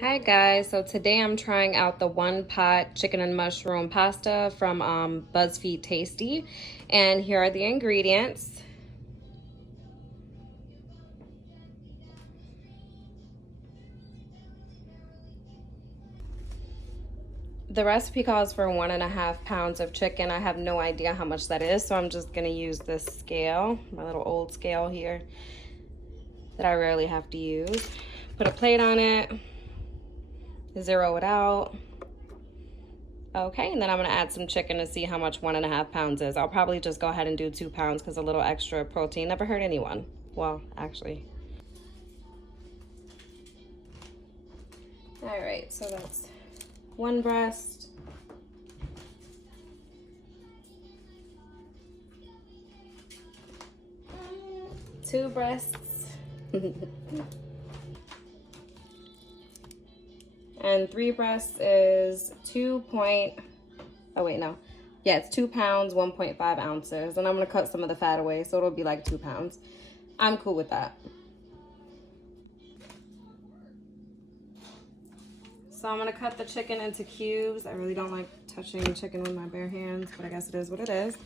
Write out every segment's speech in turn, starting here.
Hi guys, so today I'm trying out the one pot chicken and mushroom pasta from Buzzfeed Tasty, and here are the ingredients. The recipe calls for 1.5 pounds of chicken. I have no idea how much that is, so I'm just gonna use this scale, my little old scale here that I rarely have to use. Put a plate on it, zero it out. Okay, and then I'm gonna add some chicken to see how much 1.5 pounds is. I'll probably just go ahead and do 2 pounds because a little extra protein never hurt anyone. Well, actually. All right, so that's 1 breast. Two breasts. And 3 breasts is 2 pounds, 1.5 ounces. And I'm gonna cut some of the fat away, so it'll be like 2 pounds. I'm cool with that. So I'm gonna cut the chicken into cubes. I really don't like touching chicken with my bare hands, but I guess it is what it is.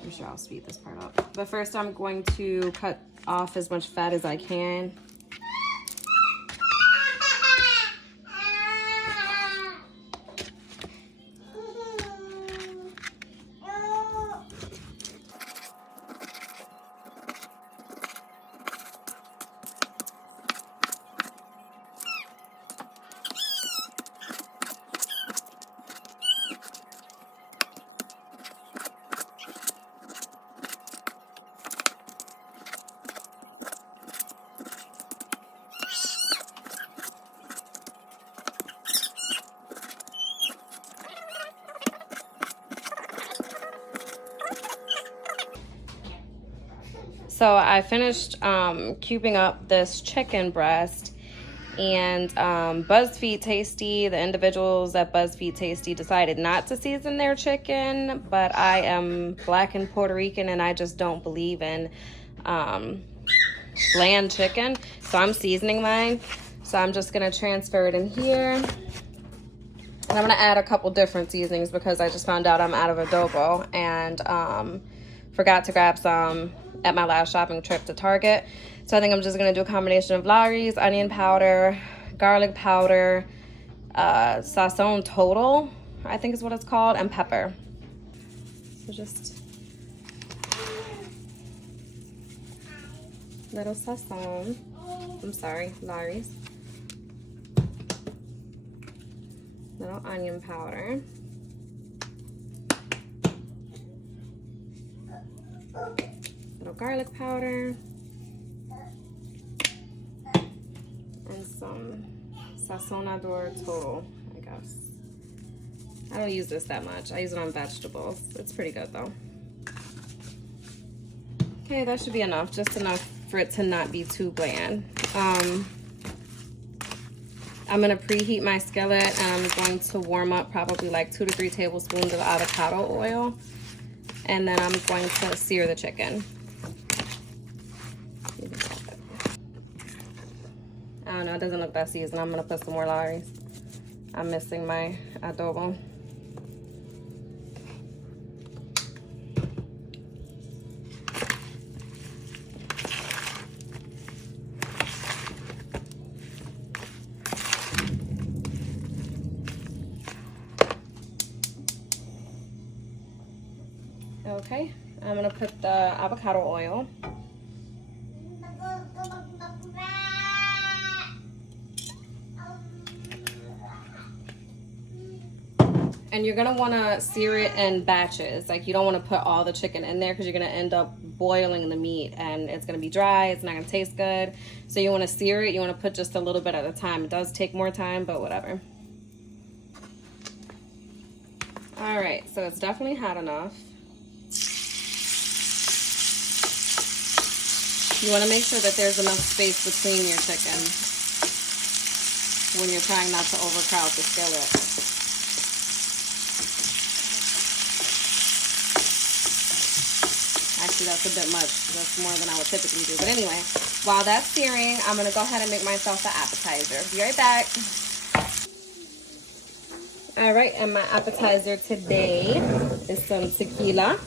I'm sure I'll speed this part up. But first I'm going to cut off as much fat as I can. So I finished cubing up this chicken breast, and Buzzfeed Tasty, the individuals at Buzzfeed Tasty decided not to season their chicken, but I am Black and Puerto Rican and I just don't believe in bland chicken, so I'm seasoning mine. So I'm just gonna transfer it in here, and I'm gonna add a couple different seasonings because I just found out I'm out of adobo and forgot to grab some at my last shopping trip to Target. So I think I'm just gonna do a combination of Lawry's, onion powder, garlic powder, sazon total, I think is what it's called, and pepper. So just little sazon. I'm sorry, Lawry's. Little onion powder. Little garlic powder. And some sazonador total, I guess. I don't use this that much. I use it on vegetables. It's pretty good though. Okay, that should be enough. Just enough for it to not be too bland. I'm gonna preheat my skillet and I'm going to warm up probably like 2 to 3 tablespoons of avocado oil. And then I'm going to sear the chicken. I don't know, it doesn't look that seasoned. I'm gonna put some more Lawry's. I'm missing my adobo. Okay, I'm gonna put the avocado oil. And you're gonna wanna sear it in batches. Like, you don't wanna put all the chicken in there because you're gonna end up boiling the meat and it's gonna be dry, it's not gonna taste good. So you wanna sear it, you wanna put just a little bit at a time. It does take more time, but whatever. All right, so it's definitely hot enough. You wanna make sure that there's enough space between your chicken when you're trying not to overcrowd the skillet. Actually, that's a bit much. That's more than I would typically do. But anyway, While that's searing, I'm gonna go ahead and make myself an appetizer. Be right back. All right, and my appetizer today is some tequila.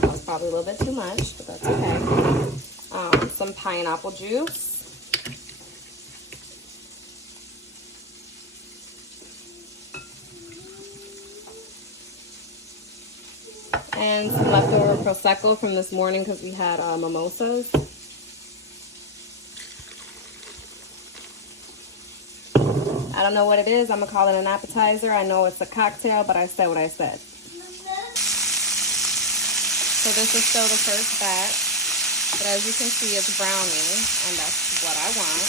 That was probably a little bit too much, but that's okay. Some pineapple juice. And some leftover Prosecco from this morning because we had mimosas. I don't know what it is. I'm going to call it an appetizer. I know it's a cocktail, but I said what I said. So this is still the first batch. But as you can see, it's browning, and that's what I want.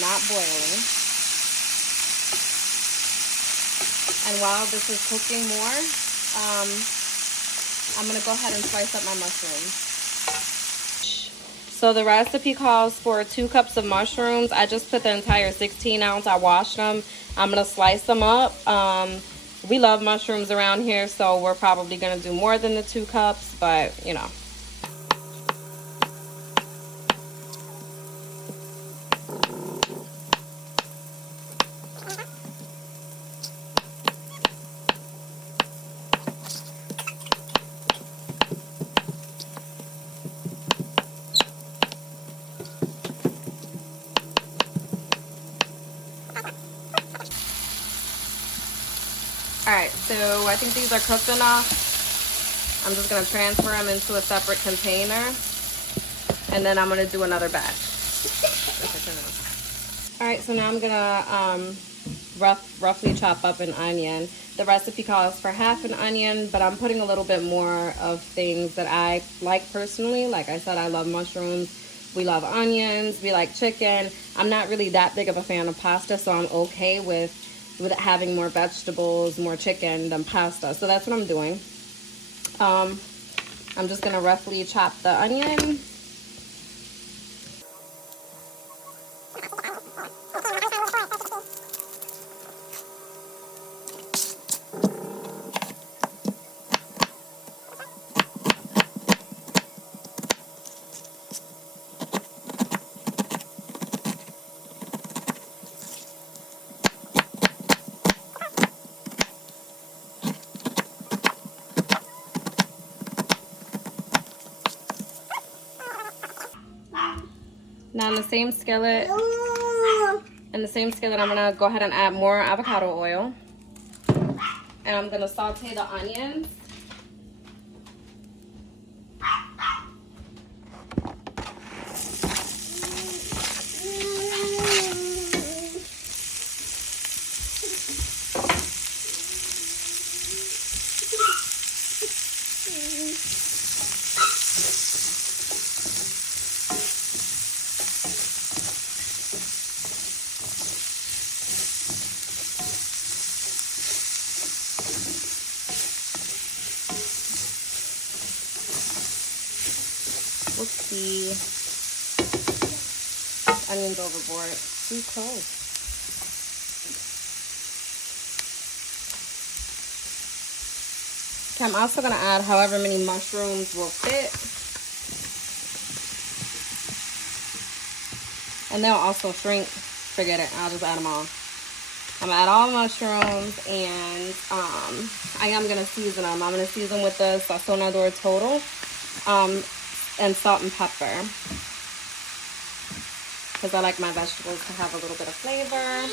Not boiling. And while this is cooking more, I'm going to go ahead and slice up my mushrooms. So the recipe calls for 2 cups of mushrooms. I just put the entire 16 ounce. I washed them. I'm going to slice them up. We love mushrooms around here, so we're probably going to do more than the 2 cups, but you know. Alright, so I think these are cooked enough. I'm just going to transfer them into a separate container. And then I'm going to do another batch. Alright, so now I'm going to roughly chop up an onion. The recipe calls for half an onion, but I'm putting a little bit more of things that I like personally. Like I said, I love mushrooms. We love onions. We like chicken. I'm not really that big of a fan of pasta, so I'm okay with having more vegetables, more chicken than pasta. So that's what I'm doing. I'm just gonna roughly chop the onion. Now in the same skillet, I'm gonna go ahead and add more avocado oil. And I'm gonna saute the onions. Whoopsie. Onions overboard. Too close. Okay, I'm also going to add however many mushrooms will fit. And they'll also shrink. Forget it. I'll just add them all. I'm going to add all the mushrooms, and I am going to season them. I'm going to season with the Sazonador Total. And salt and pepper, because I like my vegetables to have a little bit of flavor.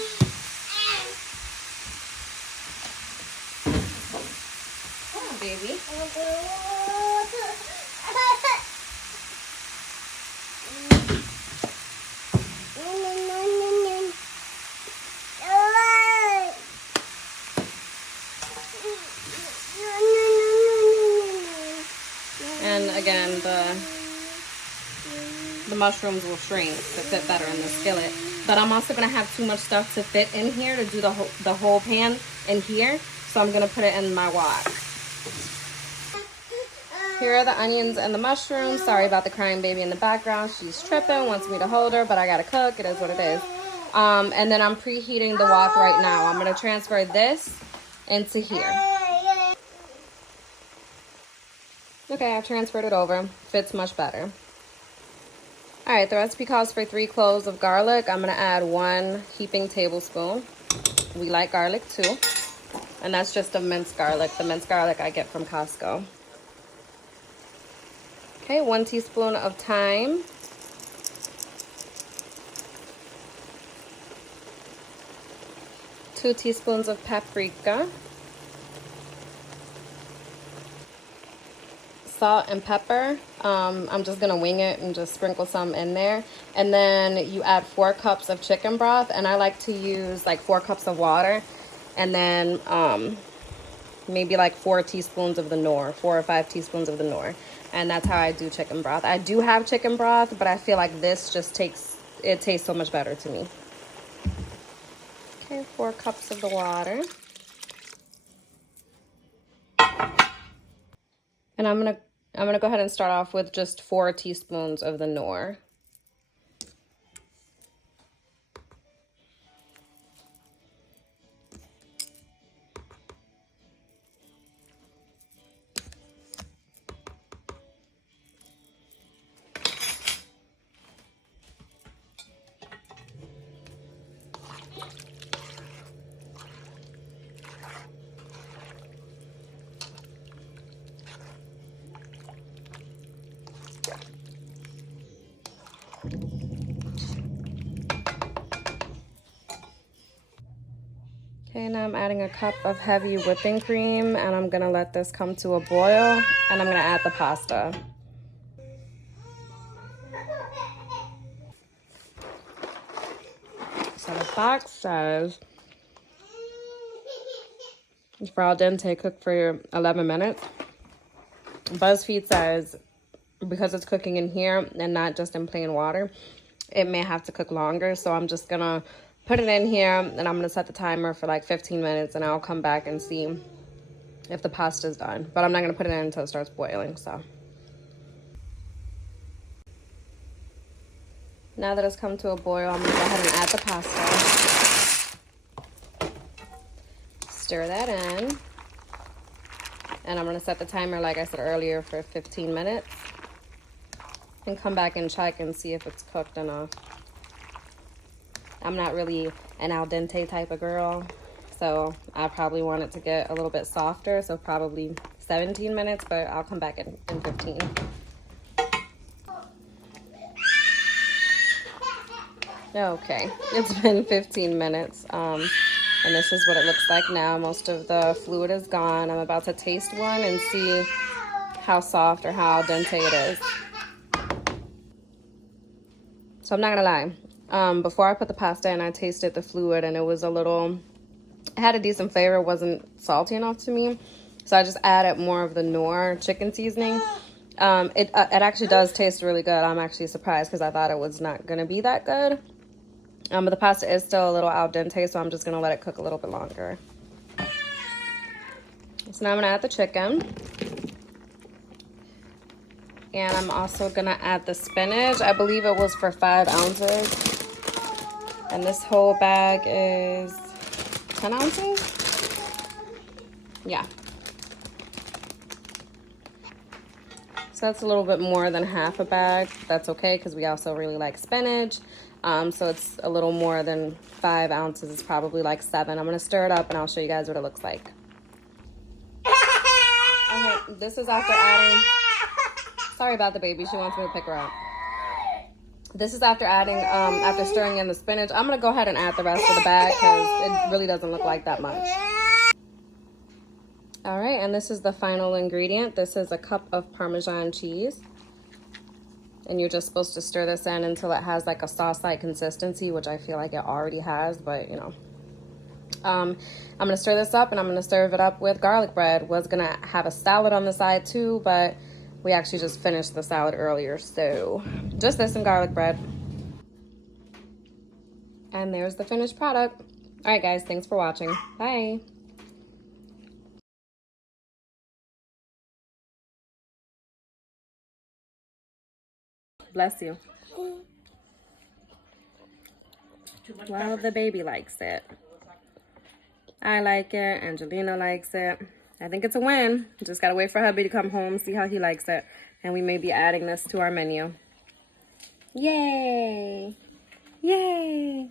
Come on, baby. And again, the mushrooms will shrink to fit better in the skillet. But I'm also going to have too much stuff to fit in here to do the whole pan in here. So I'm going to put it in my wok. Here are the onions and the mushrooms. Sorry about the crying baby in the background. She's tripping, wants me to hold her, but I got to cook. It is what it is. And then I'm preheating the wok right now. I'm going to transfer this into here. Okay, I've transferred it over. Fits much better. All right, the recipe calls for 3 cloves of garlic. I'm going to add 1 heaping tablespoon. We like garlic too. And that's just a minced garlic. The minced garlic I get from Costco. Okay, 1 teaspoon of thyme. 2 teaspoons of paprika. Salt and pepper. I'm just gonna wing it and just sprinkle some in there. And then you add 4 cups of chicken broth, and I like to use like 4 cups of water, and then maybe like 4 teaspoons of the Knorr, 4 or 5 teaspoons of the Knorr. And that's how I do chicken broth. I do have chicken broth, but I feel like this just tastes so much better to me. Okay, 4 cups of the water. And I'm gonna go ahead and start off with just 4 teaspoons of the Knorr. Okay, now I'm adding a cup of heavy whipping cream, and I'm gonna let this come to a boil, and I'm gonna add the pasta. So the box says for al dente, cook for 11 minutes. Buzzfeed says because it's cooking in here and not just in plain water, it may have to cook longer. So I'm just gonna put it in here, and I'm gonna set the timer for like 15 minutes, and I'll come back and see if the pasta's done. But I'm not gonna put it in until it starts boiling. So now that it's come to a boil, I'm gonna go ahead and add the pasta. Stir that in. And I'm gonna set the timer, like I said earlier, for 15 minutes. And come back and check and see if it's cooked enough. I'm not really an al dente type of girl, so I probably want it to get a little bit softer, so probably 17 minutes, but I'll come back in 15. Okay, it's been 15 minutes, and this is what it looks like now. Most of the fluid is gone. I'm about to taste one and see how soft or how al dente it is. So I'm not gonna lie. Before I put the pasta in, I tasted the fluid, and it was it had a decent flavor. It wasn't salty enough to me. So I just added more of the Knorr chicken seasoning. It actually does taste really good. I'm actually surprised because I thought it was not gonna be that good. But the pasta is still a little al dente, so I'm just gonna let it cook a little bit longer. So now I'm gonna add the chicken. And I'm also gonna add the spinach. I believe it was for 5 ounces. And this whole bag is 10 ounces? Yeah. So that's a little bit more than half a bag. That's okay, because we also really like spinach. So it's a little more than 5 ounces. It's probably like 7. I'm gonna stir it up and I'll show you guys what it looks like. Okay, this is after adding... Sorry about the baby, she wants me to pick her up. This is after adding, after stirring in the spinach. I'm gonna go ahead and add the rest of the bag because it really doesn't look like that much. All right, and this is the final ingredient. This is a cup of Parmesan cheese. And you're just supposed to stir this in until it has like a sauce-like consistency, which I feel like it already has, but you know. I'm gonna stir this up and I'm gonna serve it up with garlic bread. Was gonna have a salad on the side too, but we actually just finished the salad earlier, so just this and garlic bread. And there's the finished product. All right, guys, thanks for watching. Bye. Bless you. Well, the baby likes it. I like it. Angelina likes it. I think it's a win. Just gotta wait for hubby to come home, see how he likes it. And we may be adding this to our menu. Yay! Yay!